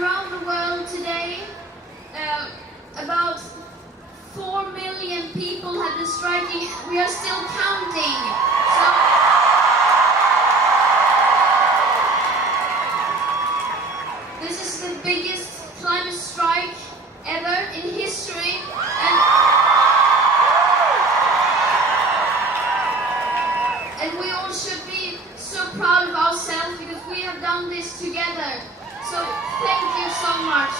around the world today, about 4 million people have been striking. We are still counting. So this is the biggest climate strike ever in history, and we all should be so proud of ourselves because we have done this together. So thank you so much.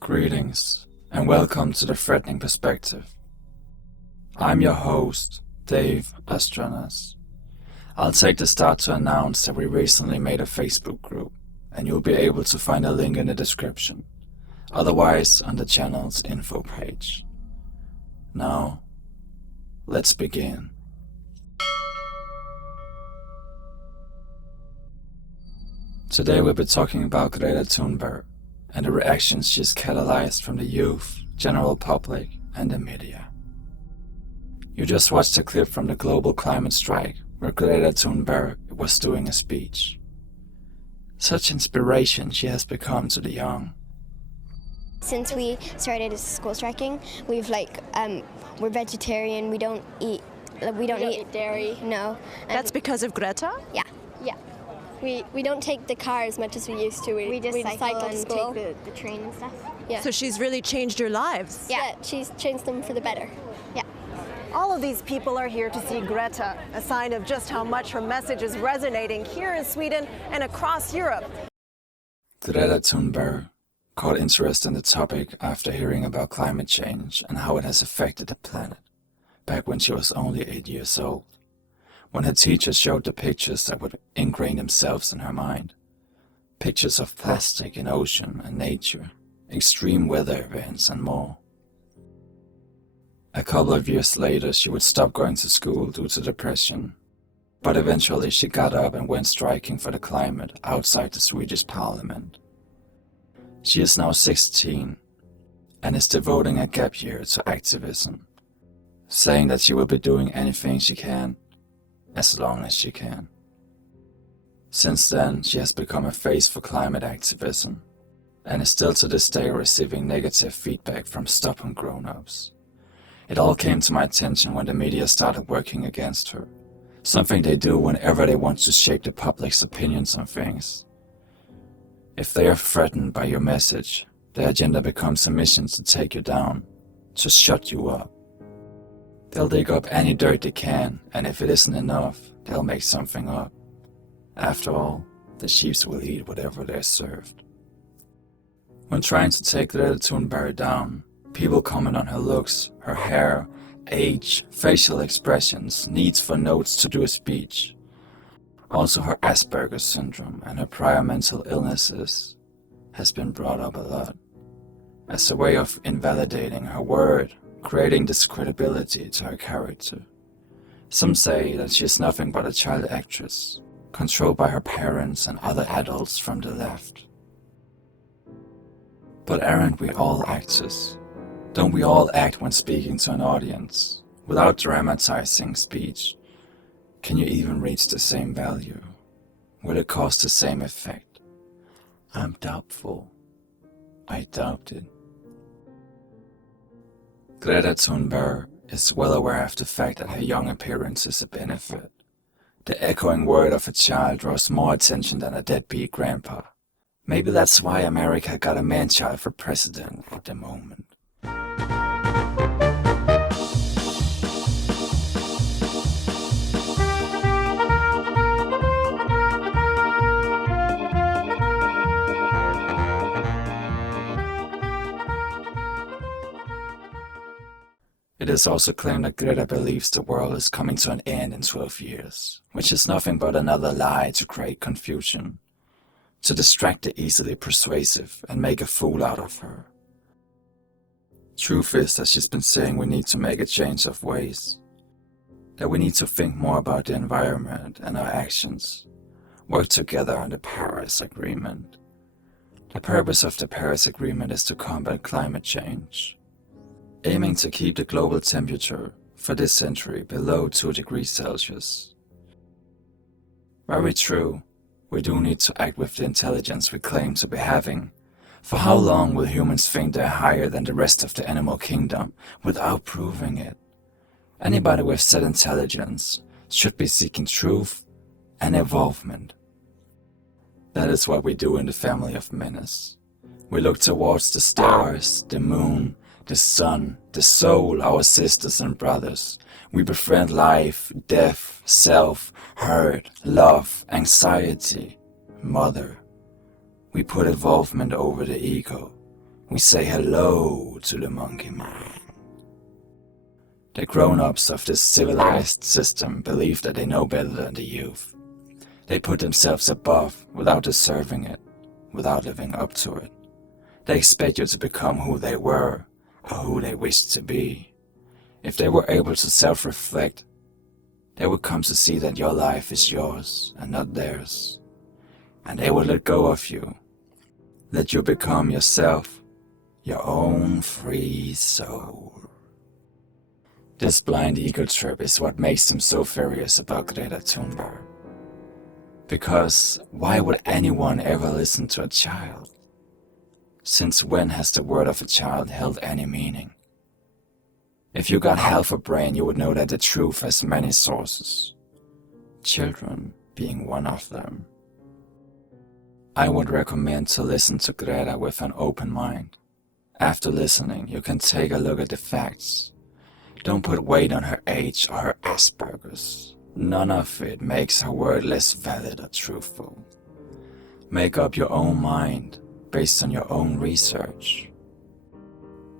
Greetings, and welcome to The Threatening Perspective. I'm your host, Dave Alexandras. I'll take the start to announce that we recently made a Facebook group, and you'll be able to find a link in the description, otherwise on the channel's info page. Now, let's begin. Today we'll be talking about Greta Thunberg and the reactions she's catalyzed from the youth, general public, and the media. You just watched a clip from the global climate strike where Greta Thunberg was doing a speech. Such inspiration she has become to the young. Since we started school striking, we're vegetarian. We don't eat dairy. No. That's because of Greta? Yeah. We don't take the car as much as we used to. We just cycle to and school. take the train and stuff. Yeah. So she's really changed your lives? Yeah, she's changed them for the better. Yeah. All of these people are here to see Greta, a sign of just how much her message is resonating here in Sweden and across Europe. Greta Thunberg caught interest in the topic after hearing about climate change and how it has affected the planet, back when she was only 8 years old, when her teachers showed the pictures that would ingrain themselves in her mind. Pictures of plastic in ocean and nature, extreme weather events and more. A couple of years later she would stop going to school due to depression, but eventually she got up and went striking for the climate outside the Swedish parliament. She is now 16 and is devoting a gap year to activism, saying that she will be doing anything she can, as long as she can. Since then, she has become a face for climate activism, and is still to this day receiving negative feedback from stubborn grown-ups. It all came to my attention when the media started working against her, something they do whenever they want to shape the public's opinions on things. If they are threatened by your message, their agenda becomes a mission to take you down, to shut you up. They'll dig up any dirt they can, and if it isn't enough, they'll make something up. After all, the sheep will eat whatever they're served. When trying to take Greta Thunberg down, people comment on her looks, her hair, age, facial expressions, needs for notes to do a speech. Also her Asperger's syndrome and her prior mental illnesses has been brought up a lot, as a way of invalidating her word, creating discredibility to her character. Some say that she is nothing but a child actress, controlled by her parents and other adults from the left. But aren't we all actors? Don't we all act when speaking to an audience, without dramatizing speech? Can you even reach the same value? Will it cause the same effect? I'm doubtful. I doubt it. Greta Thunberg is well aware of the fact that her young appearance is a benefit. The echoing word of a child draws more attention than a deadbeat grandpa. Maybe that's why America got a man-child for president at the moment. It is also claimed that Greta believes the world is coming to an end in 12 years, which is nothing but another lie to create confusion, to distract the easily persuasive and make a fool out of her. Truth is that she's been saying we need to make a change of ways, that we need to think more about the environment and our actions, work together on the Paris Agreement. The purpose of the Paris Agreement is to combat climate change, aiming to keep the global temperature for this century below 2 degrees Celsius. Very true, we do need to act with the intelligence we claim to be having. For how long will humans think they're higher than the rest of the animal kingdom without proving it? Anybody with said intelligence should be seeking truth and evolvement. That is what we do in the family of menace. We look towards the stars, the moon, the sun, the soul, our sisters and brothers. We befriend life, death, self, hurt, love, anxiety, mother. We put evolvement over the ego. We say hello to the monkey mind. The grown-ups of this civilized system believe that they know better than the youth. They put themselves above without deserving it, without living up to it. They expect you to become who they were, or who they wished to be. If they were able to self-reflect, they would come to see that your life is yours and not theirs. And they would let go of you. Let you become yourself, your own free soul. This blind ego trip is what makes them so furious about Greta Thunberg. Because why would anyone ever listen to a child? Since when has the word of a child held any meaning? If you got half a brain, you would know that the truth has many sources, children being one of them. I would recommend to listen to Greta with an open mind. After listening, you can take a look at the facts. Don't put weight on her age or her Asperger's. None of it makes her word less valid or truthful. Make up your own mind based on your own research.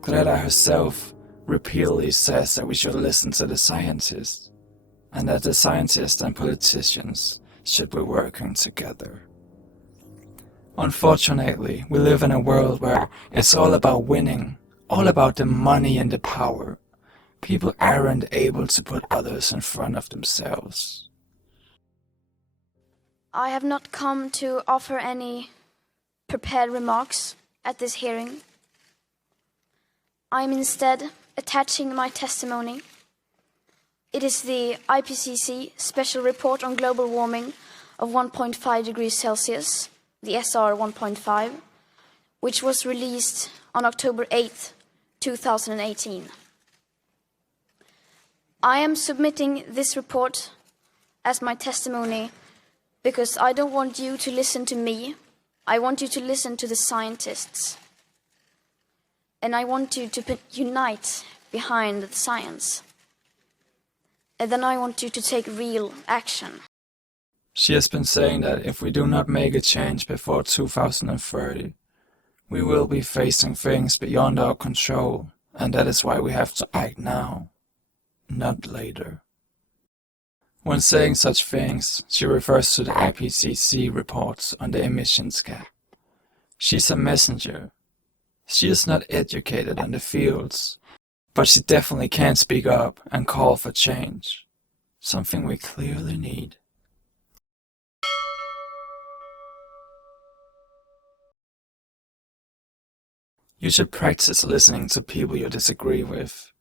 Greta herself repeatedly says that we should listen to the scientists, and that the scientists and politicians should be working together. Unfortunately, we live in a world where it's all about winning, all about the money and the power. People aren't able to put others in front of themselves. I have not come to offer any prepared remarks at this hearing. I am instead attaching my testimony. It is the IPCC Special Report on Global Warming of 1.5 degrees Celsius, the SR 1.5, which was released on October 8, 2018. I am submitting this report as my testimony because I don't want you to listen to me. I want you to listen to the scientists. And I want you to unite behind the science. And then I want you to take real action. She has been saying that if we do not make a change before 2030, we will be facing things beyond our control, and that is why we have to act now, not later. When saying such things, she refers to the IPCC reports on the emissions gap. She's a messenger. She is not educated in the fields, but she definitely can speak up and call for change, something we clearly need. You should practice listening to people you disagree with.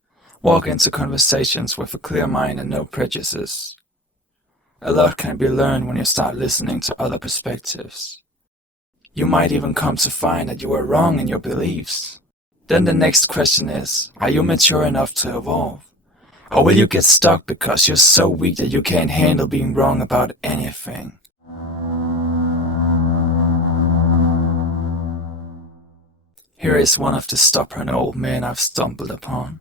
Walk into conversations with a clear mind and no prejudices. A lot can be learned when you start listening to other perspectives. You might even come to find that you were wrong in your beliefs. Then the next question is, are you mature enough to evolve? Or will you get stuck because you're so weak that you can't handle being wrong about anything? Here is one of the stubborn old men I've stumbled upon.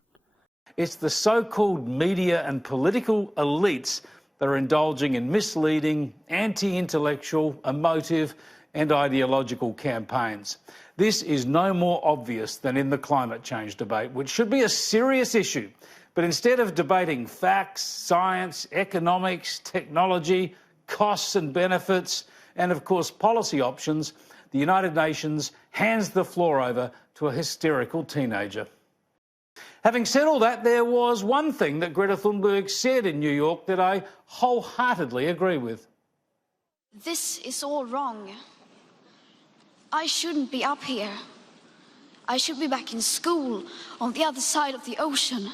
It's the so-called media and political elites that are indulging in misleading, anti-intellectual, emotive and ideological campaigns. This is no more obvious than in the climate change debate, which should be a serious issue. But instead of debating facts, science, economics, technology, costs and benefits, and of course policy options, the United Nations hands the floor over to a hysterical teenager. Having said all that, there was one thing that Greta Thunberg said in New York that I wholeheartedly agree with. This is all wrong. I shouldn't be up here. I should be back in school on the other side of the ocean.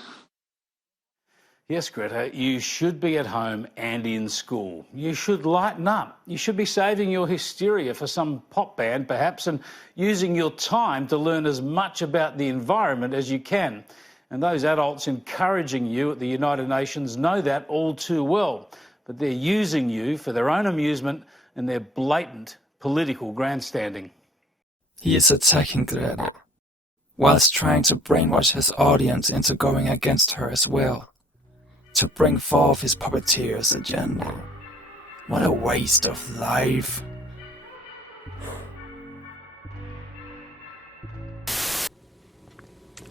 Yes, Greta, you should be at home and in school. You should lighten up. You should be saving your hysteria for some pop band, perhaps, and using your time to learn as much about the environment as you can. And those adults encouraging you at the United Nations know that all too well. But they're using you for their own amusement and their blatant political grandstanding. He is attacking Greta, whilst trying to brainwash his audience into going against her as well, to bring forth his puppeteer's agenda. What a waste of life.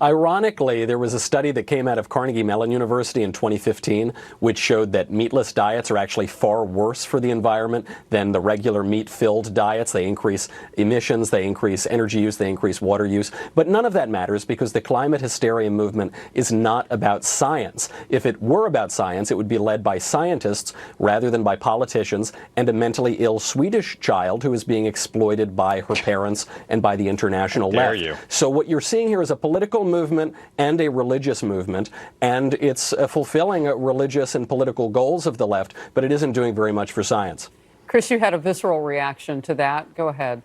Ironically, there was a study that came out of Carnegie Mellon University in 2015 which showed that meatless diets are actually far worse for the environment than the regular meat-filled diets. They increase emissions, they increase energy use, they increase water use. But none of that matters because the climate hysteria movement is not about science. If it were about science, it would be led by scientists rather than by politicians and a mentally ill Swedish child who is being exploited by her parents and by the international left. So what you're seeing here is a political movement and a religious movement, and it's fulfilling religious and political goals of the left, but it isn't doing very much for science. Chris, you had a visceral reaction to that. Go ahead.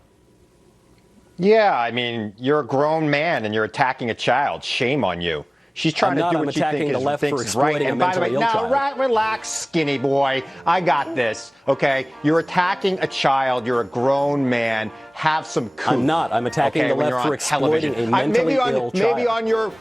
Yeah, I mean, you're a grown man and you're attacking a child. Shame on you. She's trying to do what she thinks is right. And by the way, now, relax, skinny boy. I got this, okay? You're attacking a child. You're a grown man. Have some cool. I'm not. I'm attacking the left for exploiting a mentally ill child.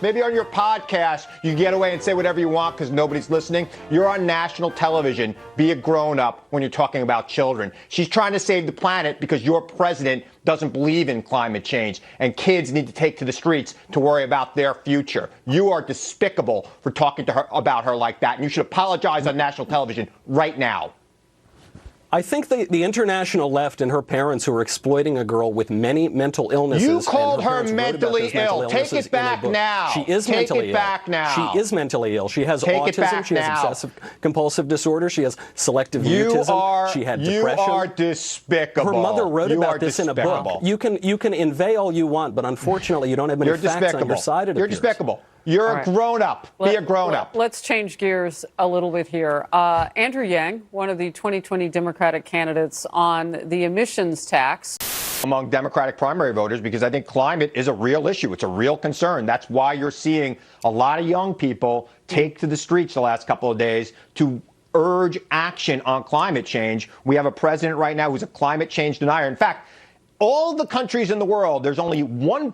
Maybe on your podcast, you get away and say whatever you want because nobody's listening. You're on national television. Be a grown-up when you're talking about children. She's trying to save the planet because your president doesn't believe in climate change, and kids need to take to the streets to worry about their future. You are despicable for talking to her about her like that, and you should apologize on national television right now. I think the international left and her parents who are exploiting a girl with many mental illnesses. You called her mentally ill. Take it back now. She is mentally ill. Take it back now. She is mentally ill. She has autism. She has obsessive compulsive disorder. She has selective mutism. She had depression. You are despicable. Her mother wrote about this in a book. You can inveigh all you want, but unfortunately you don't have any facts on your side. You're despicable. You're a grown-up. Be a grown-up. Let's change gears a little bit here. Andrew Yang, one of the 2020 Democratic candidates on the emissions tax. Among Democratic primary voters, because I think climate is a real issue. It's a real concern. That's why you're seeing a lot of young people take to the streets the last couple of days to urge action on climate change. We have a president right now who's a climate change denier. In fact, all the countries in the world, there's only one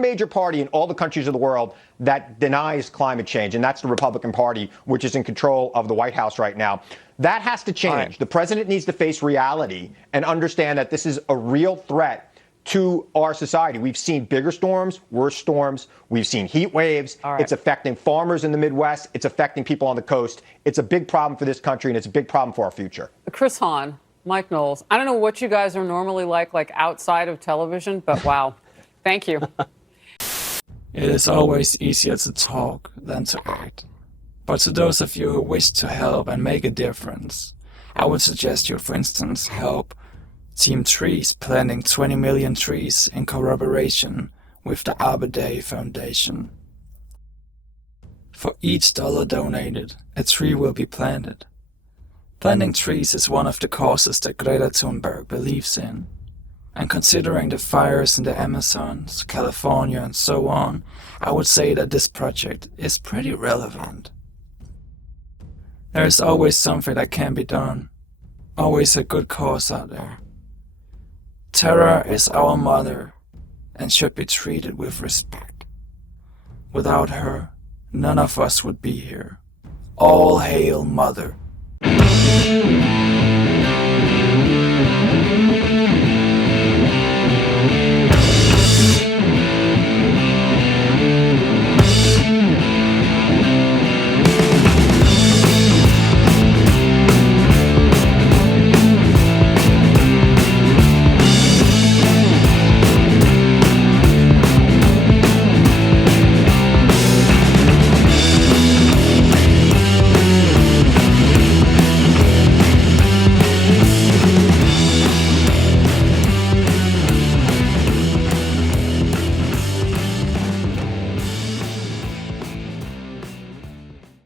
major party in all the countries of the world that denies climate change, and that's the Republican Party, which is in control of the White House right now. That has to change. Right. The president needs to face reality and understand that this is a real threat to our society. We've seen bigger storms, worse storms. We've seen heat waves. Right. It's affecting farmers in the Midwest. It's affecting people on the coast. It's a big problem for this country, and it's a big problem for our future. Chris Hahn. Mike Knowles, I don't know what you guys are normally like outside of television, but wow. Thank you. It is always easier to talk than to act. But to those of you who wish to help and make a difference, I would suggest you, for instance, help Team Trees planting 20 million trees in collaboration with the Arbor Day Foundation. For each dollar donated, a tree will be planted. Planting trees is one of the causes that Greta Thunberg believes in. And considering the fires in the Amazons, California and so on, I would say that this project is pretty relevant. There is always something that can be done. Always a good cause out there. Terror is our mother, and should be treated with respect. Without her, none of us would be here. All hail Mother.